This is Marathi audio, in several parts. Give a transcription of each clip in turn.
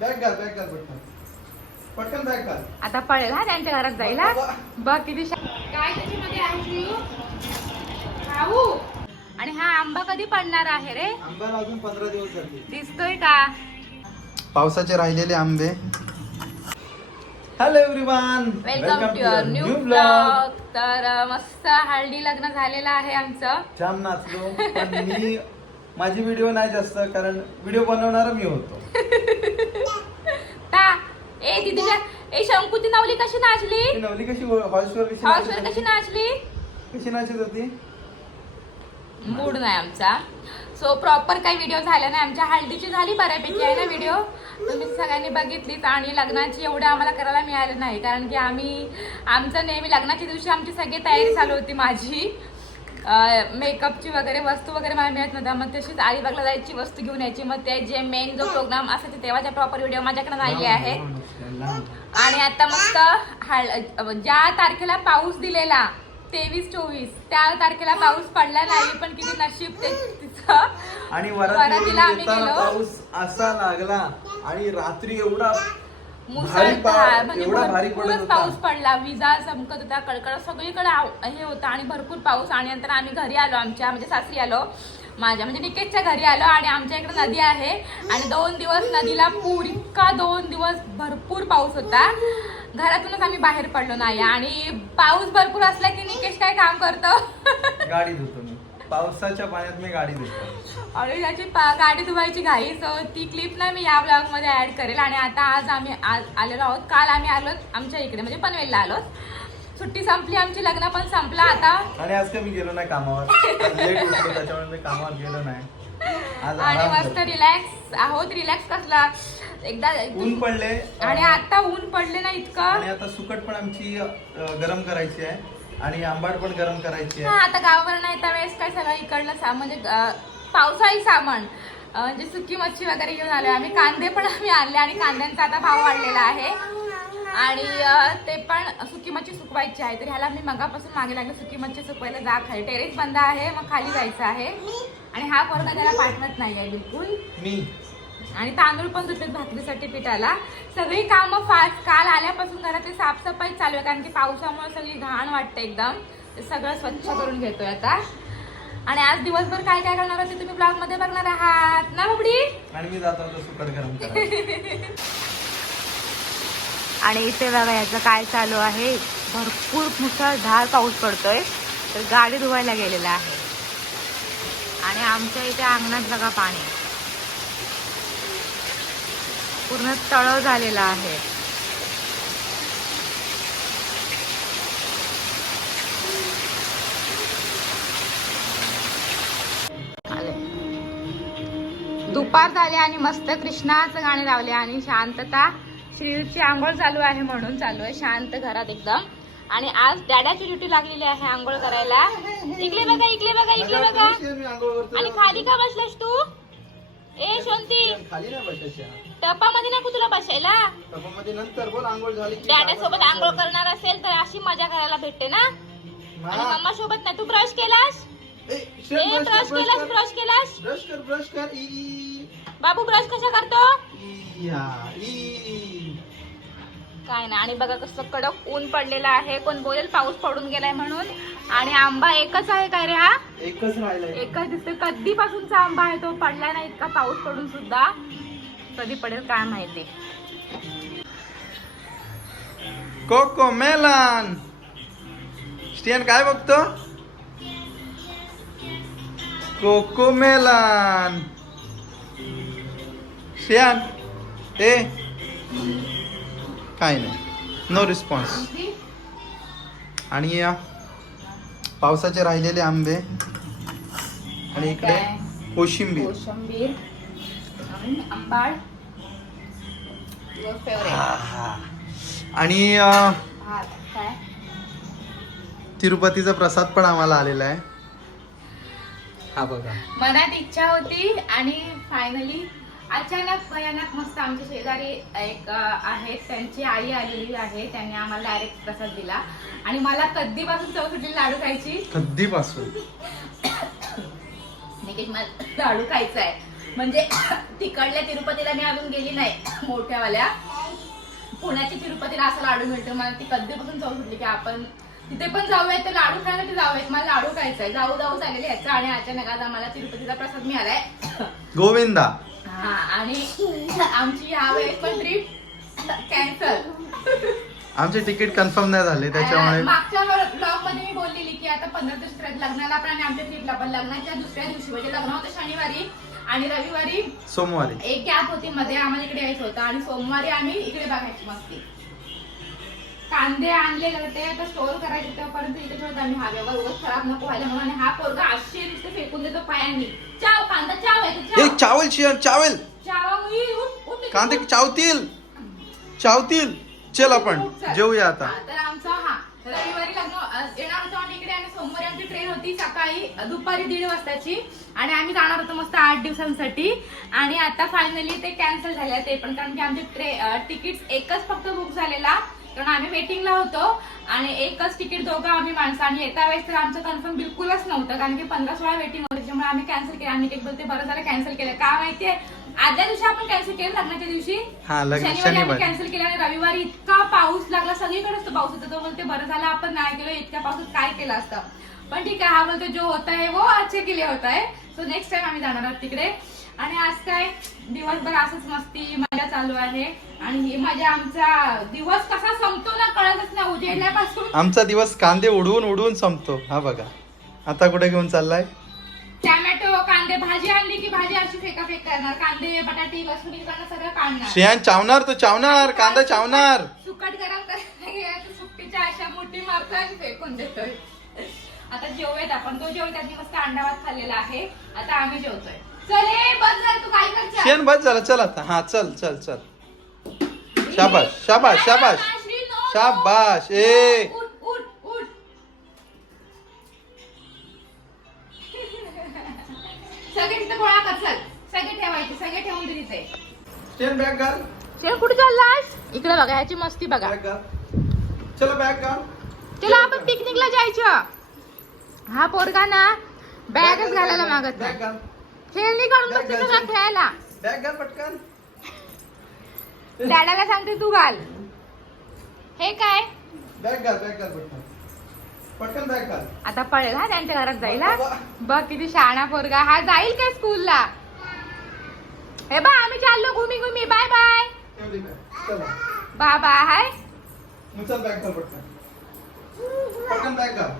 बॅग घाल बॅग घाल पटकन. पटकन बॅग घाल. आता पळेल हा त्यांच्या घरात जाईल हा? बघ किती शा- काय त्याच्यामध्ये आहे शिव? खाऊ आणि हा आंबा कधी पडणार आहे रे? आंब्याला अजून पंधरा दिवस दिसतोय का? पावसाचे राहिलेले आंबे. Hello everyone welcome to your new blog तर अं, मस्त हळदी लग्न झालेलं आहे आमचं. जाम नाचलो पण मी माझी व्हिडिओ नाही जास्त कारण व्हिडिओ बनवणारा मी होतो. ए दीदीच्या ए शंकुती नवली कशी नाचली? ती नवली कशी हॉर्सवर कशी हाऊसवर नाचत कशी? नाचली? कशी नाचत होती? मूड नाही आमचा. सो प्रॉपर काही व्हिडिओ झाला नाही. आमच्या हळदीची झाली बऱ्यापैकी आहे ना व्हिडिओ तुम्ही सगळ्यांनी बघितलीच आणि लग्नाची एवढं आम्हाला करायला मिळालं नाही. कारण की आम्ही आमचं नेहमी लग्नाच्या दिवशी आमची सगळी तयारी चालू होती माझी. मेकअपची वगैरे वस्तू वगैरे मला मिळत नव्हत्या. मग तशीच अलिबागला जायची वस्तू घेऊन यायची. मग ते जे मेन जो प्रोग्राम असायचे तेव्हाच्या प्रॉपर व्हिडिओ माझ्याकडे नाही आहे. आणि आता मग हळ ज्या तारखेला पाऊस दिलेला तेवीस चोवीस त्या तारखेला पाऊस पडला नाही पण किती नशीब ते तिचं. आणि वरातीला वरात आम्ही गेलो. पाऊस असा लागला आणि रात्री एवढा भारी मुसळधार म्हणजे एवढा भारी पडत भरपूरच होता. पाऊस पडला. विजा चमकत होता कडकड. सगळीकडे आव- हे होतं आणि भरपूर पाऊस. आणि नंतर आम्ही घरी आलो आमच्या म्हणजे सासरी आलो माझ्या म्हणजे निकेतच्या घरी आलो आणि आमच्या इकडे नदी आहे. आणि दोन दिवस नदीला पूर इतका दोन दिवस भरपूर पाऊस होता. घरातूनच आम्ही बाहेर पडलो नाही. आणि पाऊस भरपूर असला की निकेश काय काम करतो? गाडी धुतो. पावसाच्या पाण्यात मी गाडी धुतो आणि त्याची पा- गाडी धुवायची घाई सो ती क्लिप ना मी या ब्लॉगमध्ये ऍड करेल. आणि आता आज आम्ही आज आलेलो आहोत. काल आम्ही आलो आमच्या इकडे म्हणजे पनवेलला आलो. सुट्टी संपली आमची लग्न पण संपला आता. आणि आज काय मी गेलो नाही कामावर. आज लेट उठलो त्याच्यामुळे मी कामावर गेलो नाही. आज आणि आराम मस्त करतो. रिलॅक्स आहोत. रिलॅक्स कसला? एकदा ऊन पडले. आणि आता ऊन पडले ना इतकं. आता सुकट पण आमची अ, गरम करायची आहे. आणि आंबाट पण गरम करायची हा आहे आता गावावर नाही त्या वेळेस काय सगळं इकडलं सा म्हणजे अं, पावसाळी सामान अं, म्हणजे सुकी मच्छी वगैरे घेऊन आलो आम्ही. कांदे पण आम्ही आणले आणि कांद्यांचा आता भाव वाढलेला आहे. आणि अं, ते पण सुकी मच्छी सुकवायची आहे. तर ह्याला मी मगापासून मागे लागले सुकी मच्छी सुकवायला जा खाली. टेरेस बंद आहे मग खाली जायचं आहे. आणि हा पोरगा त्याला पाठवत नाही आहे बिलकुल. मी. आणि तांदूळ पण धुतलेत भाकरीसाठी पिठाला. सगळी कामं फास्ट काल आल्यापासून घरातली साफसफाई चालू आहे कारण की पावसामुळे सगळी घाण वाटते एकदम. सगळं स्वच्छ करून घेतोय आता. आणि आज दिवसभर काय काय करणार होते तुम्ही ब्लॉगमध्ये बघणार आहात. ना बबडी? आणि मी जातो आणि इथे बघा याचं काय चालू आहे? भरपूर मुसळधार पाऊस पडतोय. तर गाडी धुवायला गेलेला आहे. आणि आमच्या इथे अंगणात बघा पाणी. पूर्ण तळ झालेला आहे. दुपार झाली आणि मस्त कृष्णाचं गाणे लावले आणि शांतता श्रीची आंघोळ चालू आहे म्हणून चालू आहे. शांत घरात एकदम. आणि आज डॅडाची ड्युटी लागलेली आहे आंघोळ करायला. इकडे बघा इकडे बघा इकडे बघा. आणि खाली का बसलास तू? ए शांती. खाली नाही बसायची टपामध्ये नको तुला बसायला. मध्ये नंतर बोल आंघोळ झाली डॅडा सोबत आंघोळ करणार असेल तर अशी मजा करायला भेटते ना? आणि मम्मा सोबत नाही तू ब्रश केलास? ए ब्रश केलास ब्रश केलास? ब्रश कर ब्रश कर ई बाबू ब्रश कसा करतो? काय नाही आणि बघा कसं कडक ऊन पडलेलं आहे. कोण बोलेल पाऊस पडून गेलाय म्हणून. आणि आंबा एकच आहे काय रे हा? एकच राहिलाय. एकच दिसतोय. कधीपासूनचा आंबा आहे तो पडला नाही इतका पाऊस पडून सुद्धा. कधी पडेल काय माहिती? Cocoa melon. स्टियन काय बघतो? Coco melon. स्टियन ए. काय नाही. नो रिस्पॉन्स आणि या पावसाचे राहिलेले आंबे. आणि इकडे? कोशिंबीर. युअर फेवरेट आहा. आणि अं, काय? तिरुपतीचा प्रसाद पण आम्हाला आलेला आहे. हा बघा. मनात इच्छा होती आणि फायनली अचानक भयानक मस्त आमच्या शेजारी एक अ, आहेत त्यांची आई आलेली आहे. त्यांनी आम्हाला डायरेक्ट प्रसाद दिला. आणि मला कधीपासून चौकटी लाडू खायची? कधीपासून? निकेश मला लाडू खायचा आहे. म्हणजे तिकडल्या तिरुपतीला मी अजून गेली नाही मोठ्यावाल्या. पुण्याची तिरुपतीला असं लाडू मिळतं. मला ती कधीपासून जाऊ सुटली की आपण तिथे पण जाऊयात तर लाडू खाण्यासाठी जाऊयात. मला लाडू खायचा आहे जाऊ जाऊ चाललेली यायचं आणि अचानक आज आम्हाला तिरुपतीचा प्रसाद मिळालाय. गोविंदा. हा आणि आमची ह्या वेळेस पण ट्रिप कॅन्सल आमचे तिकीट कन्फर्म नाही झाले त्याच्यामुळे मागच्या ब्लॉगमध्ये मी बोललेली की आता पंधरा दिवस लग्नाला पण आणि आमच्या ट्रिपला पण लग्नाच्या दुसऱ्या दिवशी म्हणजे लग्न होतं शनिवारी. आणि रविवारी सोमवारी. एक गॅप होती मध्ये आम्हाला इकडे यायचं होतं. आणि सोमवारी आम्ही इकडे बघायची मस्ती. कांदे आणले होते आता स्टोर करायचे तोपर्यंत इथे ठेवत आम्ही हव्यावर उगाच खराब नको व्हायला म्हणून आणि हा पोरगा आठशे नुसते फेकून देतो पायांनी. चाव कांदा चाव आहे एक चावल शियान चावल. चावा. कांदे चावतील? चावतील. चल आपण. जेऊया आता. तर आमचा हा रविवारी लग्न येणार होतो आम्ही इकडे आणि सोमवारी आमची ट्रेन होती सकाळी दुपारी दीड वाजताची. आणि आम्ही जाणार होतो मस्त आठ दिवसांसाठी. आणि आता फायनली ते कॅन्सल झाले ते पण कारण की आमचे ट्रे तिकीट एकच फक्त बुक झालेला. कारण आम्ही वेटिंगला होतो आणि एकच तिकीट दोघं आम्ही माणसं. आणि येत्या वेळेस तर आमचं कन्फर्म बिलकुलच नव्हतं कारण की पंधरा सोळा वेटिंग होती त्याच्यामुळे आम्ही कॅन्सल केलं. आम्ही एक बोलते बरं झालं कॅन्सल केलं. का माहितीये? आदल्या दिवशी आपण कॅन्सल केलं लग्नाच्या दिवशी. शनिवारी आम्ही कॅन्सल केलं आणि रविवारी इतका पाऊस लागला. सगळीकडेच तो पाऊस होता. तो बोलते बरं झालं आपण नाही गेलो इतक्या पावसात काय केलं असतं? पण ठीक आहे हा बोलतो जो होता है वो अच्छे के लिए होता है सो नेक्स्ट टाइम आम्ही जाणार आहोत तिकडे. आणि आज काय दिवसभर असंच मस्ती मजा चालू आहे. आणि ही मजा आमचा दिवस कसा संपतो ना कळतच नाही उजेडल्यापासून. आमचा दिवस कांदे उडवून उडवून संपतो. हा बघा. आता कुठे घेऊन चाललाय? टॅमॅटो कांदे भाजी आणली की भाजी अशी फेकाफेक करणार. कांदे बटाटे लसूण इकडनं सगळं काढणार. श्रेयान चावणार तो चावणार कांदा चावणार. सुकट गरम तर सुकटीच्या अशा मोठी मारतो आणि फेकून देतोय आता जेवूयात आपण. तो जेवू त्यांनी मस्त अंडा भात खाल्लेला आहे. आता आम्ही जेवतोय. चल बस झालं. तू काय करते श्रेयान बस झाला. चल आता. हा चल चल चल. शाबाश शाबाश शाबाश शाबाश ए. उठ उठ उठ सगळे तिथे गोळा कर चल. सगळे ठेवायचे सगळे ठेवून दे तिथे. श्रेयान बॅग घाल. शेण कुठे चाललास? इकडे बघा ह्याची मस्ती बघा. बॅग घाल. चलो बॅग घाल. चला आपण पिकनिकला जायचं. हा पोरगा ना बॅगच घालायला मागत नाही. खेळणी काढून बसते चल. खेळायला. बॅग घाल पटकन. डॅडाला सांगते तू घाल. हे काय? बॅग घाल बॅग घाल पटकन. पटकन बॅग घाल. आता पळेल हा त्यांच्या घरात जाईल हा. बघ किती शहाणा पोरगा हा जाईल काय स्कूलला हे बा आम्ही चाललो घुमी घुमी. बाय बाय बाबा हाय. चल बॅग घाल पटकन.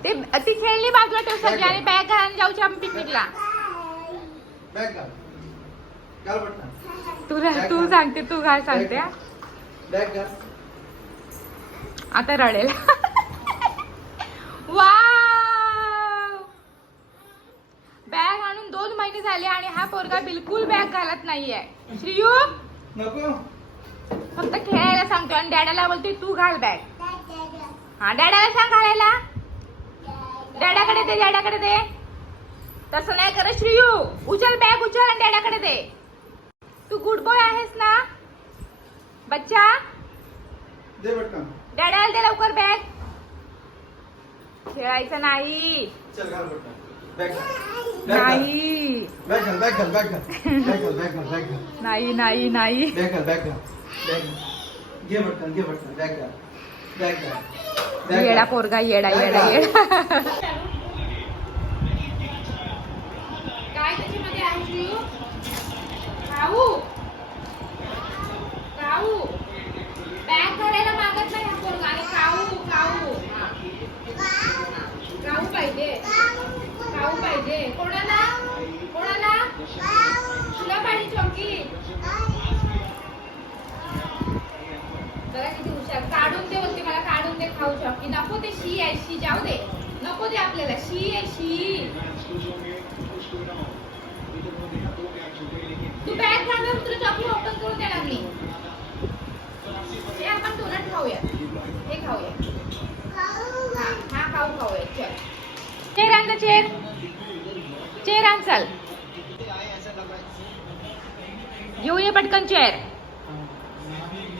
ते ती खेळणी बाजूला ठेव सगळी आणि बॅग घालून जाऊची आपण पिकनिकला. तू तू सांगते तू घाल सांगते. आता रडेल. वाव बॅग आणून दोन महिने झाले आणि हा पोरगा बिलकुल बॅग घालत नाहीये. श्रीयू! नको. फक्त खेळायला सांगतो आणि डॅडाला बोलते तू घाल बॅग हा डॅडाला सांग घालायला. डॅडाकडे दे डॅडाकडे दे. तसं नाही करत श्रीयू. उचल बॅग उचल आणि डॅडाकडे दे. तू गुड बॉय आहेस ना? बच्चा? डॅडाला दे लवकर बॅग खेळायचं नाही. नाही. नाही नाही नाही. येडा. पोरगा येडा येडा. येडा. काय त्याच्यामध्ये आहे शिव? खाऊ खाऊ बॅग घालायला मागत नाही हा पोरगा आणि खाऊ खाऊ हा. खाऊ पाहिजे खाऊ पाहिजे कोणाला कोणाला तुला पाहिजे चौकी बघा किती हुशार काढून दे बोलते मला काढून दे खाऊ चॉकी नको ते शी आहे शी जाऊ दे नको दे आपल्याला शी आहे शी तू बॅग घालून तुला चॉकलेट ओपन करून द्या लागली हे आपण डोनट खाऊया हे खाऊया हा खाऊ खाऊया चल चेर आण जा, चेर चेर आण चल घेऊन ये पटकन चेअर.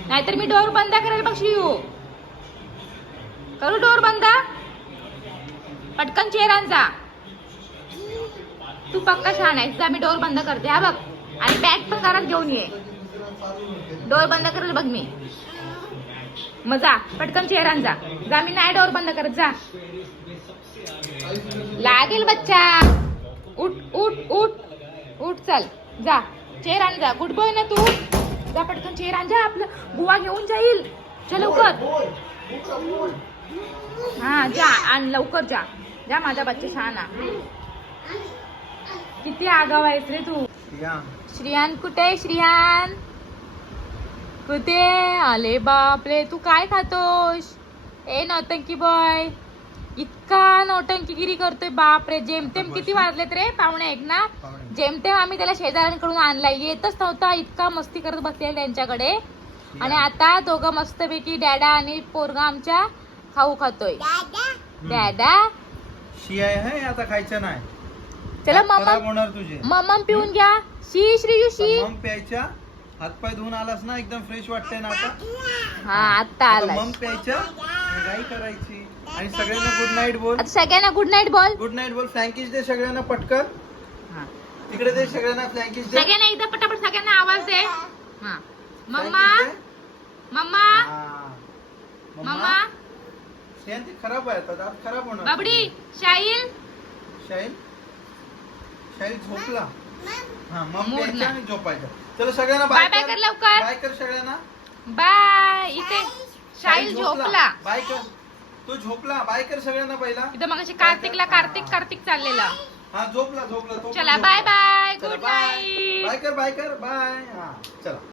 नाहीतर मी डोर बंद करायला बघ येऊ करू डोर बंद? पटकन चेहरांचा तू पक्का छान आहेस. जा मी डोर बंद करते. हा बघ. आणि बॅग पण घरात घेऊन ये. डोर बंद करेल बघ मी. मग जा पटकन चेहरान जा. जा मी नाही डोर बंद करत. जा. लागेल बच्चा. उठ उठ उठ. उठ चल. जा. चेहरान जा. गुड बॉय ना तू. जा पटकन चेहरान जा. आपलं बुवा घेऊन जाईल. चल लवकर. हा जा. आणि लवकर जा. जा माझा बच्चा छान किती आगाव आहेस रे तू. या श्रियान कुठे श्रियान? कुठे? आले बापरे तू काय खातोस? ए नौटंकी बॉय इतका नौटंकीगिरी करतोय बापरे. जेमतेम किती वाजलेत रे पाहुणे एक ना. जेमतेम आम्ही त्याला शेजाऱ्यांकडून आणलाय. येतच नव्हता इतका मस्ती करत बसलेला त्यांच्याकडे. आणि आता दोघं मस्तपैकी डॅडा आणि पोरगा आमच्या खाऊ खातोय. डॅडा शिया आहे आता खायचं नाही. हात खराब मम्मा होणार तुझे. मम्मा पिऊन घ्या. शी श्रीयू शी. मम प्यायच्या हातपाय धुवून आलास ना एकदम फ्रेश वाटते ना आता? हा आता आलाय. मम प्यायच्या गाई करायची. आणि सगळ्यांना गुड नाईट बोल. आता सगळ्यांना गुड नाईट बोल. गुड नाईट बोल. फ्लँकीज दे सगळ्यांना पटकन. तिकडे दे सगळ्यांना फ्लँकीज दे. सगळ्यांना एकदा पटापट सगळ्यांना आवाज दे. हा. मम्मा दे. मम्मा हा. मम्मा ते खराब आहे आता दात खराब होणार. बाबडी शाईल शाहील? शाहील झोपला. हा मम मूड प्यायचं नाही. आणि झोपायचं चलो सगळ्यांना बाय बाय कर. लवकर. बाय कर सगळ्यांना. बाय. इथे शाईल झोपला. बाय कर. तो झोपला. बाय कर सगळ्यांना पहिला. इथं मग कार्तिकला कार्तिक कार्तिक चाललेला. हा झोपला झोपला. तो पण चला झोपला. बाय बाय चला गुड बाय नाईट बाय कर बाय कर. बाय हा चला.